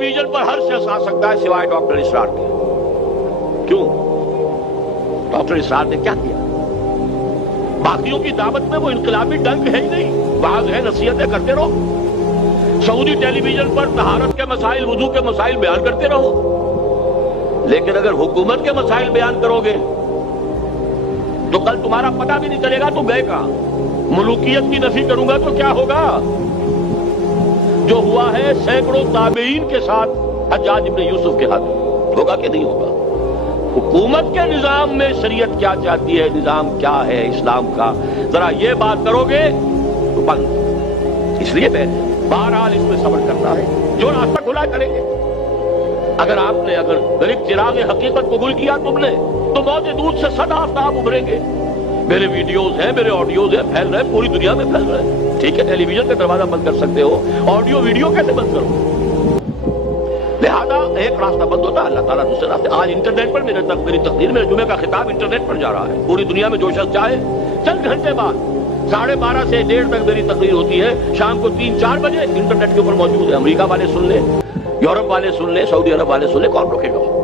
Vision پر ہر شخص آ سکتا ہے سوائے ڈاکٹر اسرار کے. کیوں؟ ڈاکٹر اسرار نے کیا کیا؟ باقیوں کی دعوت میں وہ انقلابی ڈنک ہے ہی نہیں. واضح ہے، نصیحتیں کرتے رہو، سعودی ٹیلی ویژن پر طہارت کے مسائل، وضو کے مسائل بیان کرتے رہو. لیکن اگر حکومت کے مسائل بیان کرو گے تو کل تمہارا پتہ بھی نہیں چلے گا تم گئے کہاں. ملوکیت کی نفی کروں گا تو کیا ہوگا؟ جو ہوا ہے سینکڑوں تابعین کے ساتھ حجاج ابن یوسف کے ہاتھ، ہوگا کہ نہیں ہوگا؟ حکومت کے نظام میں شریعت کیا چاہتی ہے، نظام کیا ہے اسلام کا، ذرا یہ بات کرو گے تو بند. اس لیے میں بہرحال اس میں صبر کرنا ہے، جو راستہ کھلا کریں گے. اگر ایک چراغ حقیقت قبول کیا تم نے تو موت دودھ سے 100 آفتاب ابھریں گے. میرے ویڈیوز ہیں، میرے آڈیوز ہیں، پھیل رہے ہیں، پوری دنیا میں پھیل رہے ہیں. ٹھیک ہے، ٹیلی ویژن کا دروازہ بند کر سکتے ہو، آڈیو ویڈیو کیسے بند کرو؟ لہذا ایک راستہ بند ہوتا ہے، اللہ تعالیٰ دوسرے راستے. آج انٹرنیٹ پر میری تقریر، میرے جمعے کا خطاب انٹرنیٹ پر جا رہا ہے. پوری دنیا میں جو شخص چاہے چند گھنٹے بعد 12:30 سے 1:30 تک میری تقریر ہوتی ہے. شام کو 3-4 بجے انٹرنیٹ کے اوپر موجود ہے. امریکہ والے سن لیں، یورپ والے سن لیں، سعودی عرب والے سن لیں، کون روکے گا؟